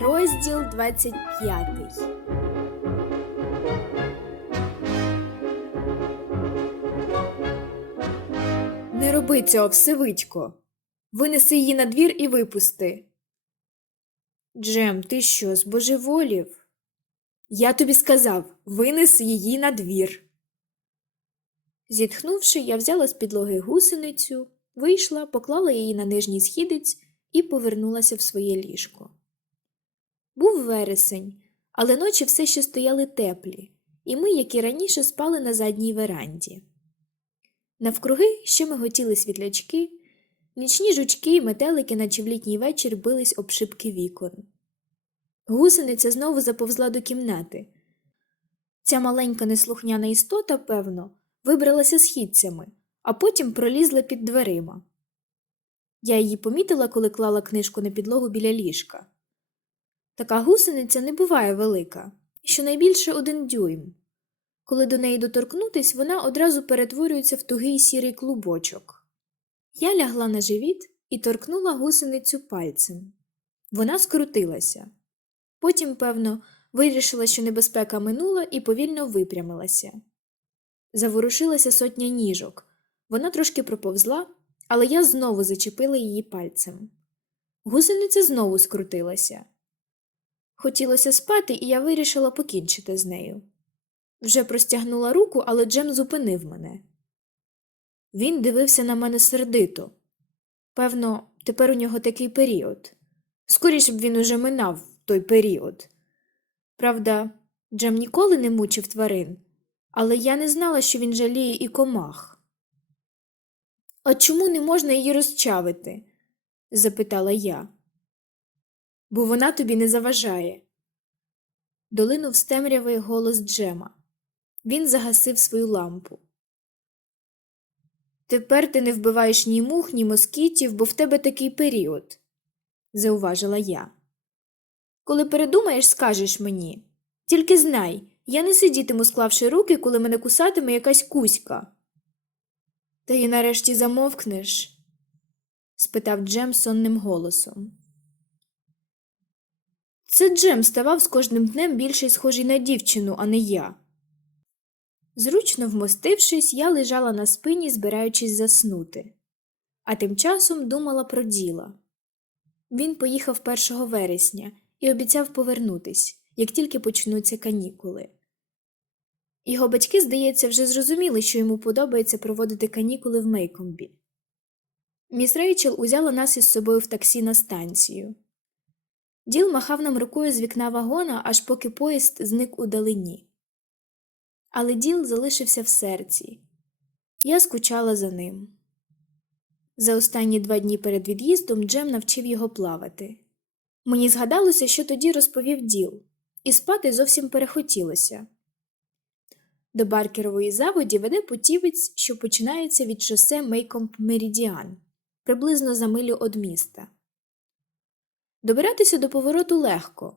Розділ 25 Не роби цього, Всевитько. Винеси її на двір і випусти. Джем, ти що, збожеволів? Я тобі сказав, винеси її на двір. Зітхнувши, я взяла з підлоги гусеницю, вийшла, поклала її на нижній східець і повернулася в своє ліжко. Був вересень, але ночі все ще стояли теплі, і ми, як і раніше, спали на задній веранді. Навкруги ще миготіли світлячки, нічні жучки і метелики, наче в літній вечір, бились об шибки вікон. Гусениця знову заповзла до кімнати. Ця маленька неслухняна істота, певно, вибралася східцями, а потім пролізла під дверима. Я її помітила, коли клала книжку на підлогу біля ліжка. Така гусениця не буває велика, щонайбільше один дюйм. Коли до неї доторкнутись, вона одразу перетворюється в тугий сірий клубочок. Я лягла на живіт і торкнула гусеницю пальцем. Вона скрутилася. Потім, певно, вирішила, що небезпека минула, і повільно випрямилася. Заворушилася сотня ніжок. Вона трошки проповзла, але я знову зачепила її пальцем. Гусениця знову скрутилася. Хотілося спати, і я вирішила покінчити з нею. Вже простягнула руку, але Джем зупинив мене. Він дивився на мене сердито. Певно, тепер у нього такий період. Скоріше б він уже минав той період. Правда, Джем ніколи не мучив тварин, але я не знала, що він жаліє і комах. А чому не можна її розчавити? запитала я. Бо вона тобі не заважає. Долинув з темряви голос Джема. Він загасив свою лампу. Тепер ти не вбиваєш ні мух, ні москітів, бо в тебе такий період, зауважила я. Коли передумаєш, скажеш мені. Тільки знай, я не сидітиму, склавши руки, коли мене кусатиме якась кузька. Та й нарешті замовкнеш? спитав Джем сонним голосом. Це Джем ставав з кожним днем більше схожий на дівчину, а не я. Зручно вмостившись, я лежала на спині, збираючись заснути, а тим часом думала про діла. Він поїхав 1 вересня і обіцяв повернутись, як тільки почнуться канікули. Його батьки, здається, вже зрозуміли, що йому подобається проводити канікули в Мейкомбі. Міс Рейчел узяла нас із собою в таксі на станцію. Діл махав нам рукою з вікна вагона, аж поки поїзд зник у далині. Але діл залишився в серці. Я скучала за ним. За останні два дні перед від'їздом Джем навчив його плавати. Мені згадалося, що тоді розповів діл, і спати зовсім перехотілося. До Баркерової заводі веде путівець, що починається від шосе Мейкомп Меридіан, приблизно за милю од міста. Добиратися до повороту легко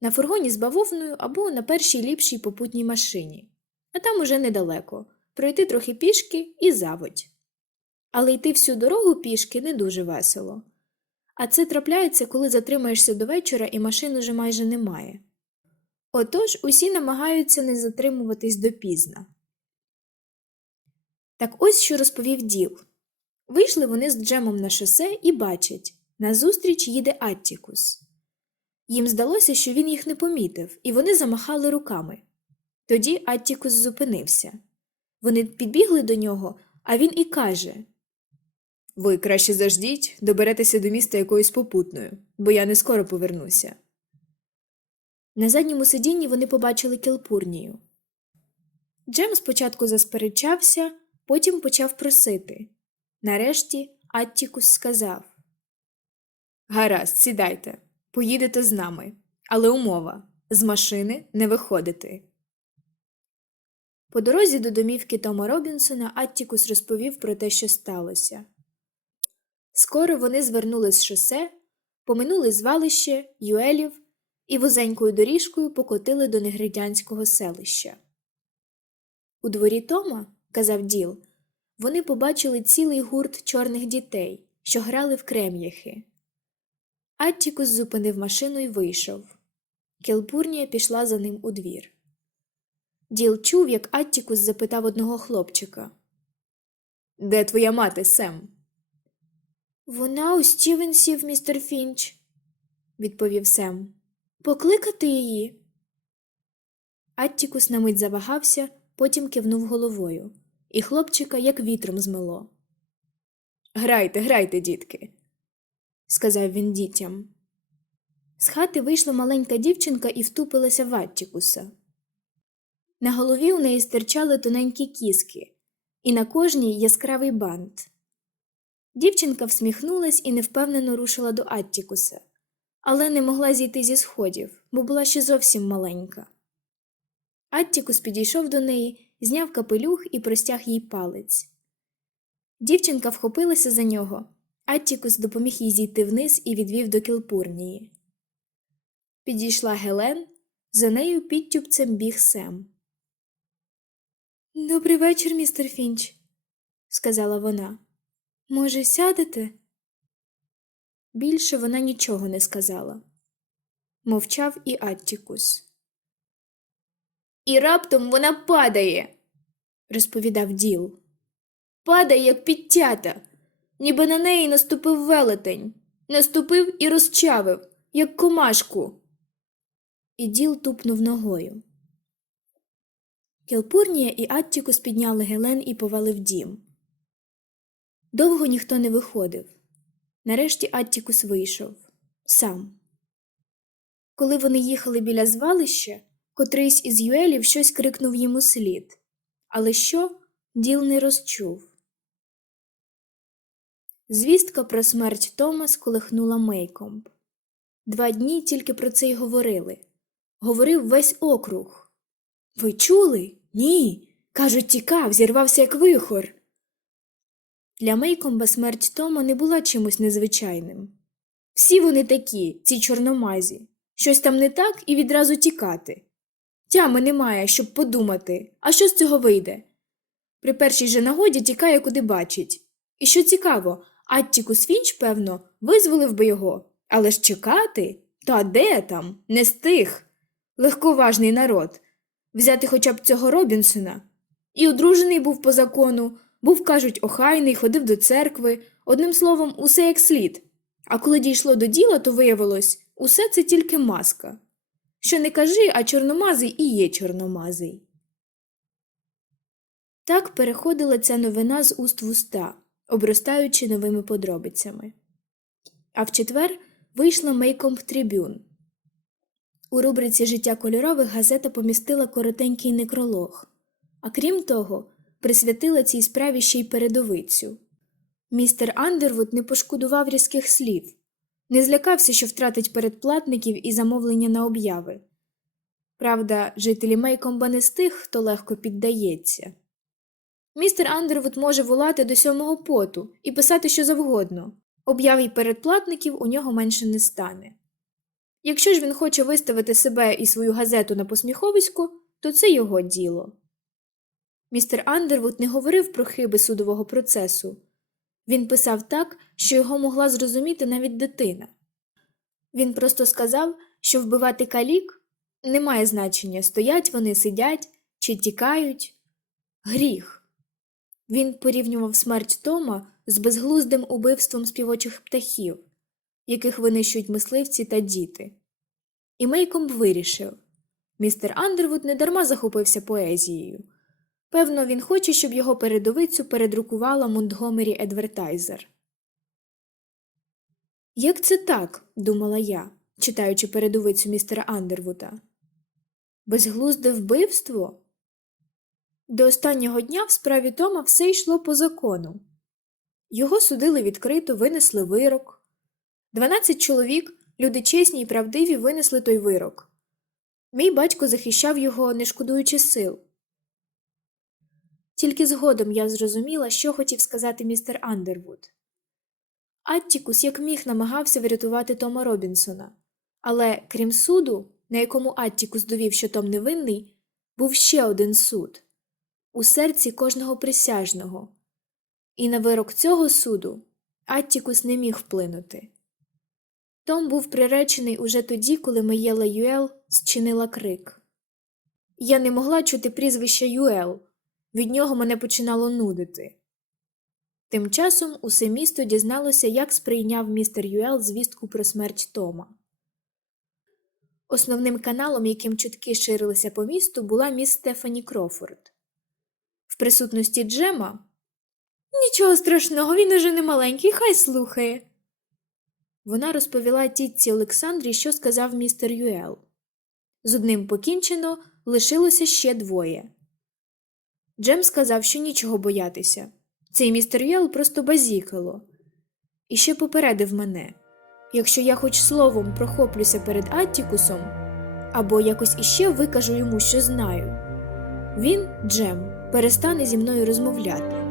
на фургоні з бавовною або на першій ліпшій попутній машині, а там уже недалеко пройти трохи пішки і заводь. Але йти всю дорогу пішки не дуже весело. А це трапляється, коли затримаєшся до вечора і машин уже майже немає. Отож усі намагаються не затримуватись допізна. Так ось що розповів діл. Вийшли вони з Джемом на шосе і бачать назустріч їде Аттікус. Їм здалося, що він їх не помітив, і вони замахали руками. Тоді Аттікус зупинився. Вони підбігли до нього, а він і каже Ви краще заждіть, доберетеся до міста якоюсь попутною, бо я не скоро повернуся. На задньому сидінні вони побачили Келпурнію. Джем спочатку засперечався, потім почав просити. Нарешті Аттікус сказав Гаразд, сідайте, поїдете з нами, але умова з машини не виходити. По дорозі до домівки Тома Робінсона Аттікус розповів про те, що сталося. Скоро вони звернули з шосе, поминули звалище, юелів і вузенькою доріжкою покотили до негритянського селища. У дворі Тома, казав діл, вони побачили цілий гурт чорних дітей, що грали в крем'яхи. Аттікус зупинив машину і вийшов. Келпурнія пішла за ним у двір. Діл чув, як Аттікус запитав одного хлопчика. Де твоя мати, Сем? Вона у Стівенсів, містер Фінч, відповів Сем. Покликати її. Аттікус на мить завагався, потім кивнув головою, і хлопчика як вітром змило. Грайте, грайте, дітки, сказав він дітям. З хати вийшла маленька дівчинка і втупилася в Аттікуса. На голові у неї стирчали тоненькі кіски, і на кожній яскравий бант. Дівчинка всміхнулась і невпевнено рушила до Аттікуса, але не могла зійти зі сходів, бо була ще зовсім маленька. Аттікус підійшов до неї, зняв капелюх і простяг їй палець. Дівчинка вхопилася за нього. Аттікус допоміг їй зійти вниз і відвів до кілпурнії. Підійшла Гелен, за нею підтюпцем біг Сем. Добрий вечір, містер Фінч, сказала вона. Може, сядете? Більше вона нічого не сказала. Мовчав і Аттікус. І раптом вона падає, розповідав діл. Падає, як підтята, ніби на неї наступив велетень, наступив і розчавив, як комашку. І діл тупнув ногою. Келпурнія і Аттікус підняли Гелен і повели в дім. Довго ніхто не виходив. Нарешті Аттікус вийшов сам. Коли вони їхали біля звалища, котрийсь із юелів щось крикнув йому слід. Але що діл не розчув. Звістка про смерть Тома сколихнула Мейкомб. Два дні тільки про це й говорили. Говорив весь округ. Ви чули? Ні. Кажуть, тікав, зірвався як вихор. Для Мейкомба смерть Тома не була чимось незвичайним. Всі вони такі, ці чорномазі. Щось там не так і відразу тікати. Тями немає, щоб подумати, а що з цього вийде? При першій же нагоді тікає, куди бачить. І що цікаво, Аттікус Фінч, певно, визволив би його. Але ж чекати? Та де там? Не стих. Легковажний народ. Взяти хоча б цього Робінсона. І одружений був по закону, був, кажуть, охайний, ходив до церкви, одним словом, усе як слід. А коли дійшло до діла, то виявилось, усе це тільки маска. Що не кажи, а чорномазий і є чорномазий. Так переходила ця новина з уст в уста, обростаючи новими подробицями. А в четвер вийшла Мейкомб Трибюн. У рубриці Життя кольорових газета помістила коротенький некролог, а крім того, присвятила цій справі ще й передовицю. Містер Андервуд не пошкодував різких слів, не злякався, що втратить передплатників і замовлення на обяви. Правда, жителі Мейкомба не з тих, хто легко піддається. Містер Андервуд може волати до сьомого поту і писати що завгодно. Об'яв і передплатників у нього менше не стане. Якщо ж він хоче виставити себе і свою газету на посміховисько, то це його діло. Містер Андервуд не говорив про хиби судового процесу. Він писав так, що його могла зрозуміти навіть дитина. Він просто сказав, що вбивати калік не має значення, стоять вони, сидять чи тікають. Гріх. Він порівнював смерть Тома з безглуздим убивством співочих птахів, яких винищують мисливці та діти. І Мейкомб вирішив містер Андервуд недарма захопився поезією. Певно, він хоче, щоб його передовицю передрукувала Монтгомері Едвертайзер. Як це так? думала я, читаючи передовицю містера Андервуда. Безглузде вбивство? До останнього дня в справі Тома все йшло по закону. Його судили відкрито, винесли вирок. Дванадцять чоловік, люди чесні й правдиві, винесли той вирок. Мій батько захищав його, не шкодуючи сил. Тільки згодом я зрозуміла, що хотів сказати містер Андервуд. Аттікус як міг намагався врятувати Тома Робінсона, але крім суду, на якому Аттікус довів, що Том невинний, був ще один суд у серці кожного присяжного, і на вирок цього суду Аттікус не міг вплинути. Том був приречений уже тоді, коли Маєла Юел зчинила крик. Я не могла чути прізвища Юел, від нього мене починало нудити. Тим часом усе місто дізналося, як сприйняв містер Юел звістку про смерть Тома. Основним каналом, яким чутки ширилися по місту, була міс Стефані Крофорд. В присутності Джема Нічого страшного, він уже не маленький, хай слухає. Вона розповіла тітці Олександрі, що сказав містер Юел. З одним покінчено лишилося ще двоє. Джем сказав, що нічого боятися. Цей містер Юел просто базікало. І ще попередив мене якщо я хоч словом прохоплюся перед Аттікусом, або якось іще викажу йому, що знаю, він, Джем, перестане зі мною розмовляти.